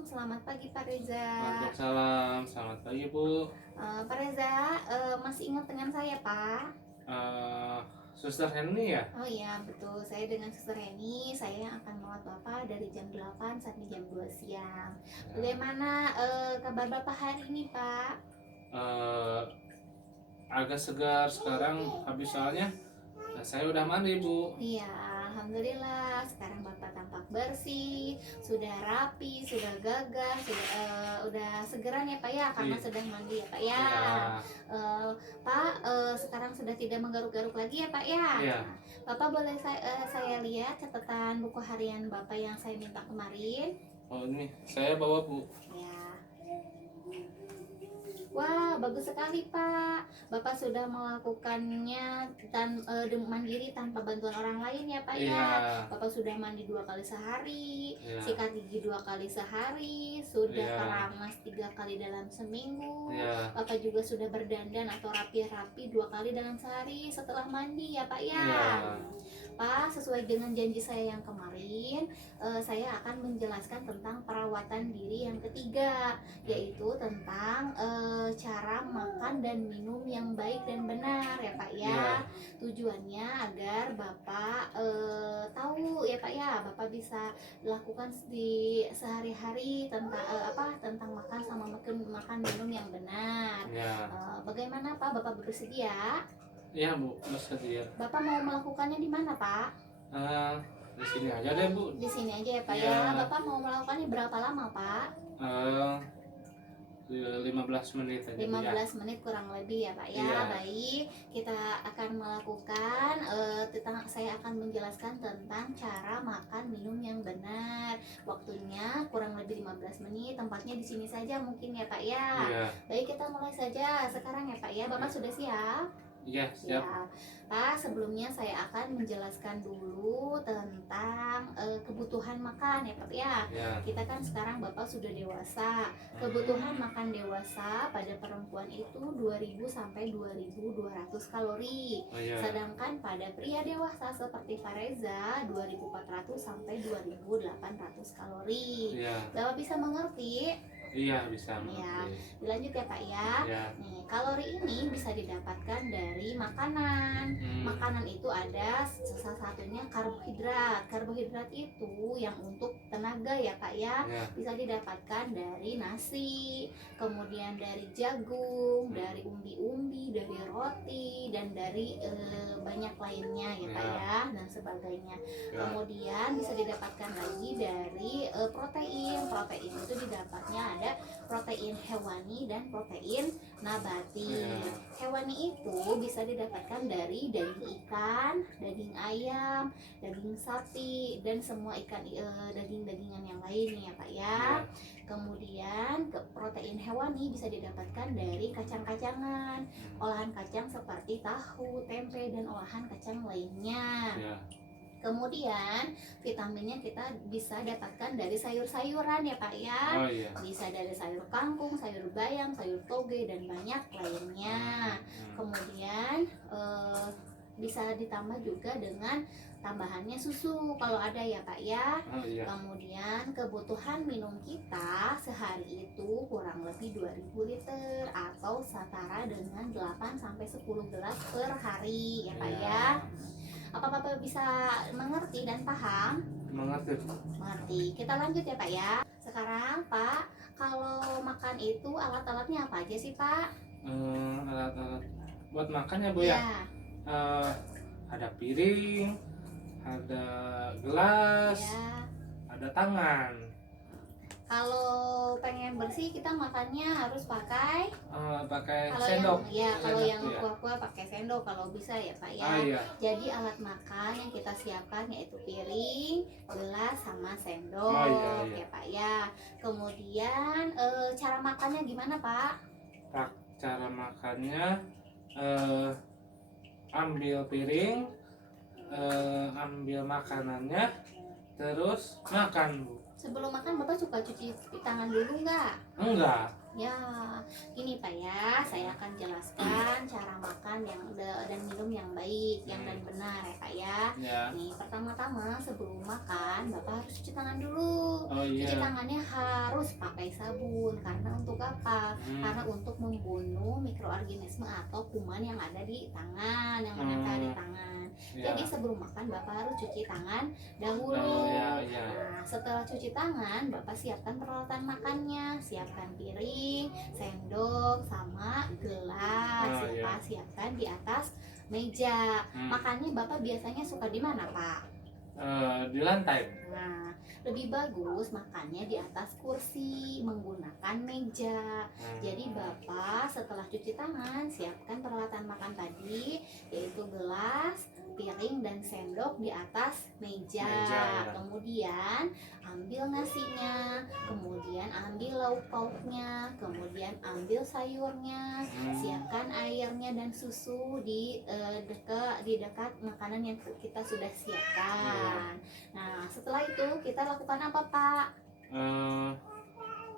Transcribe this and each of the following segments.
selamat pagi Pak Reza. Waalaikumsalam, selamat pagi Bu. Pak Reza, masih ingat dengan saya Pak? Eh, Suster Henny ya? Oh iya betul, saya dengan Suster Heni. Saya yang akan merawat Bapak dari jam 8 sampai jam 2 siang. Bagaimana kabar Bapak hari ini Pak? Eh, Agak segar sekarang habis soalnya saya udah mandi Bu. Iya, Alhamdulillah sekarang Bapak tampak bersih, sudah rapi, sudah gagah, udah segeran ya Pak ya, karena Iya. sudah mandi ya Pak ya. Ya, Pak, sekarang sudah tidak menggaruk-garuk lagi ya Pak ya. Iya. Bapak boleh saya lihat catatan buku harian Bapak yang saya minta kemarin? Oh ini saya bawa Bu. Ya. Wah, bagus sekali Pak. Bapak sudah melakukannya mandiri tanpa bantuan orang lain ya Pak Iya. ya. Bapak sudah mandi 2 kali sehari, Iya. sikat gigi 2 kali sehari, sudah Iya. keramas 3 kali dalam seminggu. Iya. Bapak juga sudah berdandan atau rapi-rapi 2 kali dalam sehari setelah mandi ya Pak ya. Iya. Pak, sesuai dengan janji saya yang kemarin, saya akan menjelaskan tentang perawatan diri yang ketiga, yaitu tentang cara makan dan minum yang baik dan benar ya Pak ya. Iya. Tujuannya agar Bapak tahu ya Pak ya, Bapak bisa lakukan di sehari-hari tentang makan sama makan minum yang benar. Iya. Bagaimana Pak, Bapak bersedia? Iya Bu, bersedia. Bapak mau melakukannya di mana Pak? Di sini aja deh Bu. Di sini aja ya Pak Iya. ya. Bapak mau melakukannya berapa lama Pak? 15 menit aja Bu, ya. 15 menit kurang lebih ya Pak ya. Iya. Baik, kita akan melakukan saya akan menjelaskan tentang cara makan minum yang benar. Waktunya kurang lebih 15 menit. Tempatnya di sini saja mungkin ya Pak ya. Iya. Baik, kita mulai saja sekarang ya Pak ya. Bapak sudah siap? Iya, siap. Ya, Pak, sebelumnya saya akan menjelaskan dulu tentang kebutuhan makan ya Pak ya. Ya. Kita kan sekarang Bapak sudah dewasa. Kebutuhan makan dewasa pada perempuan itu 2000 sampai 2200 kalori. Oh, iya. Sedangkan pada pria dewasa seperti Fareza 2400 sampai 2800 kalori. Iya. Bapak bisa mengerti? Iya, bisa Iya. mengerti. Dilanjut ya Pak ya. Ya. Nih, kalori ini bisa didapatkan dari makanan. Makanan itu ada salah satunya karbohidrat. Karbohidrat itu yang untuk tenaga ya Pak ya. Ya. Bisa didapatkan dari nasi, kemudian dari jagung, dari umbi-umbi, dari roti, dan dari banyak lainnya ya Pak Ya. ya, dan sebagainya. Ya. Kemudian bisa didapatkan lagi dari protein. Protein itu didapatnya ada protein hewani dan protein nabati. Ya. Hewani itu bisa didapatkan dari daging ikan, daging ayam, daging sapi, dan semua daging-dagingan yang lainnya ya Pak ya. Ya. Kemudian protein hewani bisa didapatkan dari kacang-kacangan, olahan kacang seperti tahu, tempe, dan olahan kacang lainnya. Ya. Kemudian vitaminnya kita bisa dapatkan dari sayur-sayuran ya Pak ya. Oh iya. Bisa dari sayur kangkung, sayur bayam, sayur toge, dan banyak lainnya. Kemudian bisa ditambah juga dengan tambahannya susu kalau ada ya Pak ya. Oh iya. Kemudian kebutuhan minum kita sehari itu kurang lebih 2000 liter atau setara dengan 8 sampai 10 gelas per hari ya Pak ya. Apa Bapak bisa mengerti dan paham? Mengerti. Mengerti. Kita lanjut ya Pak ya. Sekarang Pak, kalau makan itu alat-alatnya apa aja sih Pak? Alat-alat buat makan ya Bu ya. Ada piring, ada gelas, Ya. ada tangan. Kalau pengen bersih kita makannya harus pakai Pakai kalau sendok. kalau Sendok, yang iya. kuah-kuah pakai sendok kalau bisa ya Pak ya. Ah iya. Jadi alat makan yang kita siapkan yaitu piring, gelas, sama sendok Oh, iya. ya Pak ya. Kemudian cara makannya gimana Pak? Cara makannya ambil piring, ambil makanannya, terus makan Bu. Sebelum makan Bapak suka cuci tangan dulu nggak? Enggak. Ya, gini Pak ya, saya akan jelaskan cara makan dan minum yang baik, yang dan benar ya Pak ya. Ya. Nih, pertama-tama sebelum makan, Bapak harus cuci tangan dulu. Oh Cuci iya. tangannya harus pakai sabun, karena untuk apa? Karena untuk membunuh mikroorganisme atau kuman yang ada di tangan, yang menempel di tangan. Ya. Jadi sebelum makan, Bapak harus cuci tangan Oh dahulu. ya, ya. Nah, setelah cuci tangan, Bapak siapkan peralatan makannya, siapkan piring, sendok, sama gelas. Oh, iya. Bapak siapkan di atas meja. Makannya Bapak biasanya suka di mana, Pak? Di lantai. Nah, lebih bagus makannya di atas kursi menggunakan meja. Jadi Bapak setelah cuci tangan siapkan peralatan makan tadi, yaitu gelas, piring dan sendok di atas meja. Kemudian ambil nasinya, kemudian ambil lauk pauknya, kemudian ambil sayurnya, siapkan airnya dan susu di dekat makanan yang kita sudah siapkan. Nah, setelah itu kita lakukan apa, Pak?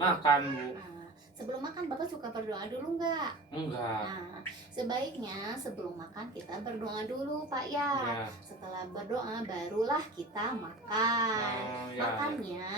Makan, Bu. Nah, sebelum makan Bapak suka berdoa dulu nggak? Enggak. Nah, sebaiknya sebelum makan kita berdoa dulu, Pak ya. Ya. Setelah berdoa barulah kita makan. Ya. Makannya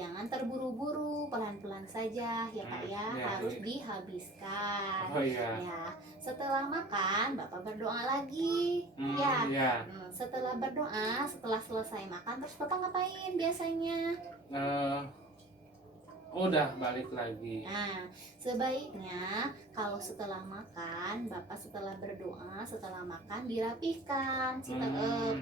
jangan terburu-buru, pelan-pelan saja ya Pak ya, Ya, harus ya. dihabiskan. Oh iya. Ya, setelah makan Bapak berdoa lagi. Ya. Ya. Setelah berdoa, setelah selesai makan terus Bapak ngapain biasanya? Udah balik lagi. Nah, sebaiknya kalau setelah makan, Bapak setelah berdoa, setelah makan dirapihkan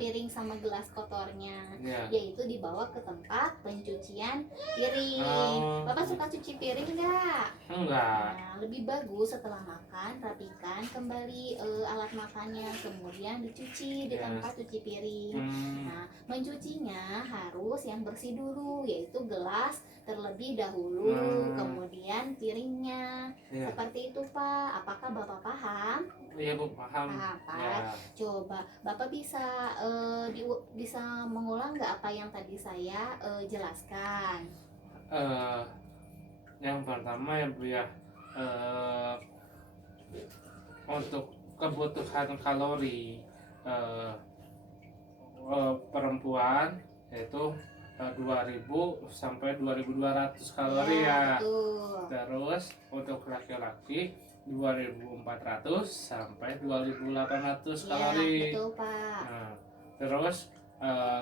piring sama gelas kotornya, Ya. yaitu dibawa ke tempat pencucian piring. Bapak suka cuci piring nggak? Enggak. Nah, lebih bagus setelah makan rapikan kembali alat makannya, kemudian dicuci di tempat cuci piring. Nah, mencucinya harus yang bersih dulu, yaitu gelas terlebih dahulu, kemudian piringnya. Ya. Seperti itu Pak. Apakah Bapak paham? Iya Bu, paham. Pak. Ya. Coba Bapak bisa mengulang nggak apa yang tadi saya jelaskan? Yang pertama ya Bu ya, untuk kebutuhan kalori perempuan yaitu 2000 sampai 2200 kalori ya. Betul. Terus untuk laki-laki 2400 sampai 2800 kalori. Betul Pak. Nah, terus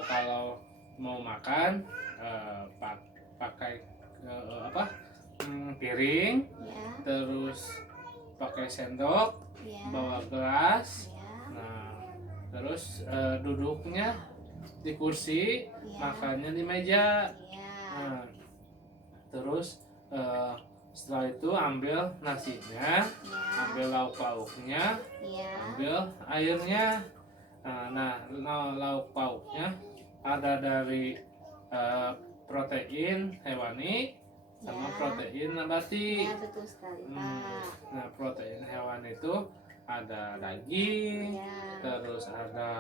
kalau mau makan pakai piring, Ya. terus pakai sendok, Ya. bawa gelas. Ya. Nah, terus duduknya di kursi, Ya. makannya di meja. Ya. Nah, terus setelah itu ambil nasinya, Ya. ambil lauk pauknya, Ya. ambil airnya. Nah, lauk pauknya ada dari protein hewani sama Ya. protein nabati. Ya, betul sekali Pak. Nah, protein hewani itu ada daging, Ya. terus ada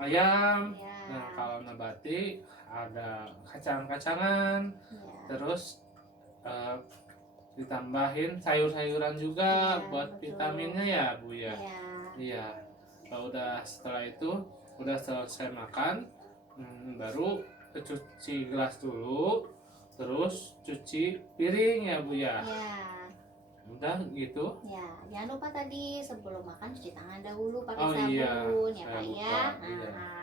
ayam. Ya. Nah, kalau nabati ada kacang-kacangan, Ya. terus ditambahin sayur-sayuran juga Iya, buat betul. vitaminnya ya Bu ya. Ya. Iya. Kalau setelah itu udah selesai makan, baru cuci gelas dulu, terus cuci piring ya Bu ya. Ya. Udah gitu. Ya, jangan lupa tadi sebelum makan cuci tangan dahulu pakai Oh sabun iya, ya saya Pak lupa, ya. iya.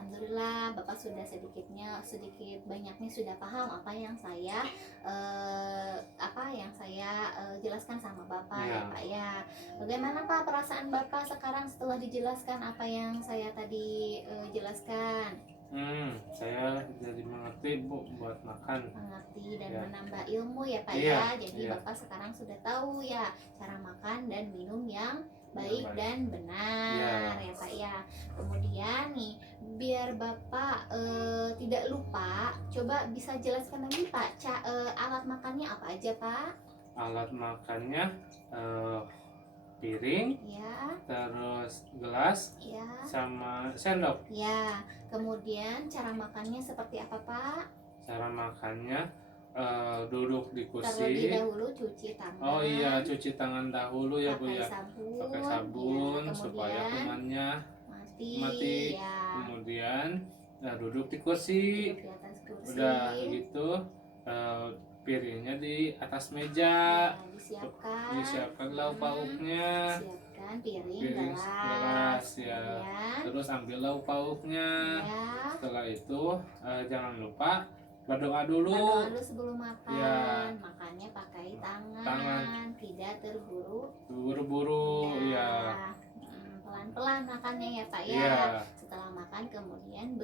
Alhamdulillah Bapak sudah sedikit banyaknya sudah paham apa yang saya jelaskan sama Bapak Iya. ya Pak ya. Bagaimana Pak perasaan Bapak sekarang setelah dijelaskan apa yang saya tadi jelaskan? Saya jadi mengerti Bu buat makan. Mengerti dan Ya. menambah ilmu ya Pak Iya, ya. Jadi iya. Bapak sekarang sudah tahu ya cara makan dan minum yang baik baik. dan benar ya Pak ya. Kemudian nih biar Bapak tidak lupa, coba bisa jelaskan lagi Pak alat makannya apa aja Pak? Alat makannya piring, Ya, terus gelas, ya, sama sendok. ya. Kemudian cara makannya seperti apa Pak? Cara makannya duduk di Terlebih kursi. dahulu cuci tangan. Oh iya, cuci tangan dahulu ya Bu pakai ya. sabun, Pakai sabun ya, supaya kemudian kumannya mati, mati. ya, Kemudian duduk di kursi. duduk di atas kursi. Udah gitu eh, piringnya di atas meja. Ya, disiapkan. Disiapkan lauk pauknya. Siapkan piring, Piring gelas, gelas ya. kemudian Terus ambil lauk pauknya. ya, Setelah itu jangan lupa berdoa dulu. berdoa dulu sebelum makan. Ya. Makannya pakai tangan, Tangan. tidak Buru-buru ya. Pelan-pelan makannya ya Pak ya. Iya. Setelah makan kemudian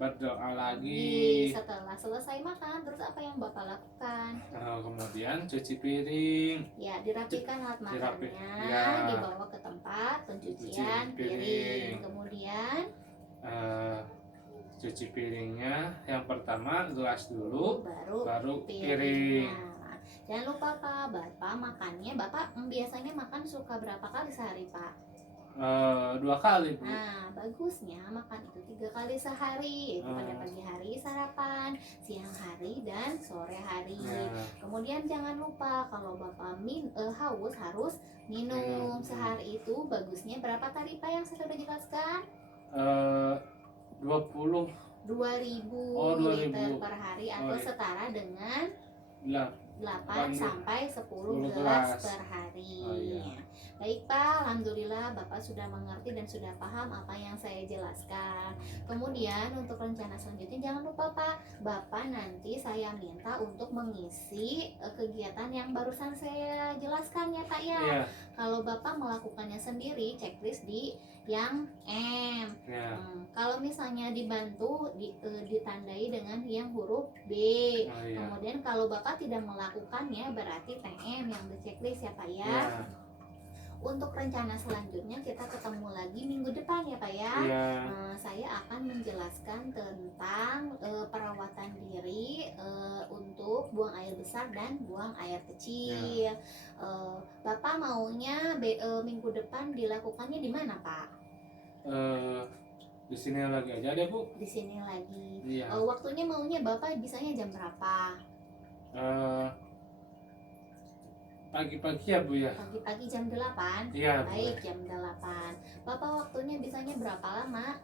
Berdoa lagi. setelah selesai makan, terus apa yang Bapak lakukan? Kemudian cuci piring. Ya, dirapikan alat Dirapi- makannya, ya. dibawa ke tempat pencucian Cuci piring. piring. Kemudian Cuci piringnya. Yang pertama gelas dulu, baru baru piringnya. piring. Jangan lupa Pak, Bapak makannya, Bapak biasanya makan suka berapa kali sehari Pak? 2 kali Bu. Nah, bagusnya makan itu 3 kali sehari, yaitu pada pagi hari sarapan, siang hari, dan sore hari. Ya. Kemudian jangan lupa kalau Bapak haus harus minum. Sehari itu bagusnya berapa tadi Pak yang saya sudah jelaskan? 20 2000 Oh, 2000. liter per hari atau Oh, iya. setara dengan lah 8 sampai 10 10 gelas gelas. per hari. Oh, iya. Baik Pak, Alhamdulillah Bapak sudah mengerti dan sudah paham apa yang saya jelaskan. Kemudian untuk rencana selanjutnya jangan lupa Pak, Bapak nanti saya minta untuk mengisi kegiatan yang barusan saya jelaskan ya Pak ya. Iya. Kalau Bapak melakukannya sendiri, checklist di yang M. Ya. Kalau misalnya dibantu ditandai dengan yang huruf B. Oh, iya. Kemudian kalau Bapak tidak melakukannya berarti TM yang di checklist ya Pak ya. Ya. Untuk rencana selanjutnya kita ketemu lagi minggu depan ya Pak ya. Iya. Saya akan menjelaskan tentang perawatan diri untuk buang air besar dan buang air kecil. Bapak maunya minggu depan dilakukannya di mana Pak? Di sini lagi aja deh Bu. Di sini lagi. Iya. Waktunya maunya Bapak bisanya jam berapa? Pagi-pagi ya Bu ya. Pagi-pagi jam 8. Iya. Baik, jam 8. Bapak waktunya bisanya berapa lama?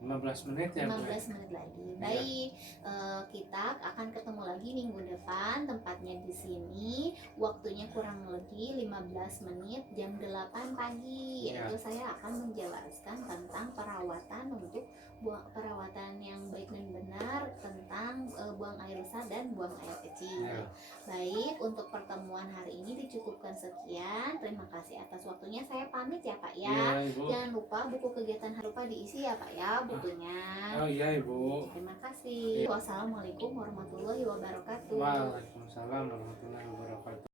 15 menit ya Bu. 15 menit lagi. Baik, kita akan ketemu lagi minggu depan. Tempatnya di sini. Waktunya kurang lebih 15 menit jam 8 pagi. Ya. Yaitu saya akan menjelaskan tentang perawatan untuk perawatan yang baik dan benar tentang buang air besar dan buang air kecil. Ya. Baik, untuk pertemuan hari ini dicukupkan sekian. Terima kasih atas waktunya. Saya pamit ya Pak ya. Iya Ibu. Jangan lupa buku kegiatan lupa diisi ya Pak ya bukunya. Oh iya Ibu. Terima kasih. Wassalamualaikum warahmatullahi wabarakatuh. Waalaikumsalam warahmatullahi wabarakatuh.